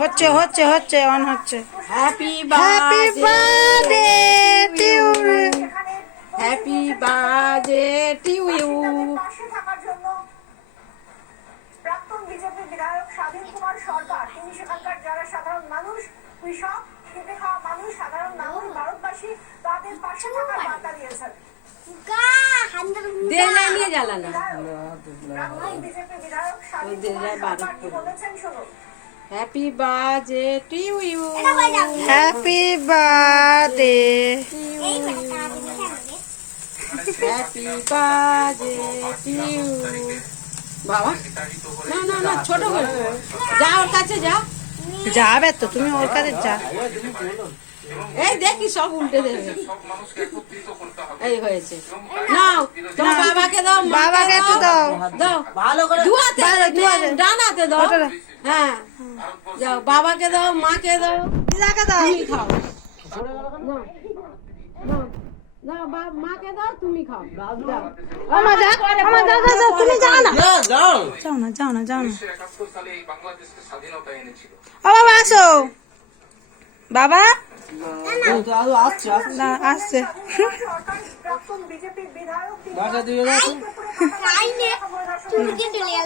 হচ্ছে হচ্ছে হচ্ছে অন হচ্ছে। Happy happy birthday to you. Happy birthday to you. প্রাক্তন বিজেপি বিধায়ক স্বাধীন কুমার সরকার তিনি সেখানকার যারা সাধারণ মানুষ, কৃষক, খেটে খাওয়া মানুষ, সাধারণ মানুষ, ভারতবাসী তাদের পাশে থাকার বার্তা দিয়েছেন। নিয়ে জ্বালানা প্রাক্তন বিজেপি বিধায়ক স্বাধীন কুমার সরকার কি বলেছেন শুনুন। Happy birthday to you. Happy birthday. Happy birthday to you. বাবা না না না, ছোট করে যা, ওর কাছে যা। যাবে তো, তুমি ওর কাছে যা। এই দেখি সব উল্টে দেবে। এই হয়েছে, নাও তোমার বাবাকে দাও, বাবাকে একটু দাও। দাও ভালো করে দুয়াতে, দুয়াতে। ডান হাতে দাও। হ্যাঁ যাও, বাবাকে দাও, মাকে দাও, দিদাকে দাও। তুমি খাও। না মাকে দাও, তুমি খাও। যাও। আমা যা, আমা যা যা যা, তুমি যাও না। যাও যাও যাও না, যাও না, যাও না। 1971 সালে এই বাংলাদেশকে স্বাধীনতা এনেছিল। ও বাবা আসো। বাবা আসছে না, আসছে। সরকার প্রাক্তন বিজেপি বিধায়ক তিনি বাসা দিয়ে যাচ্ছে চলে গেল।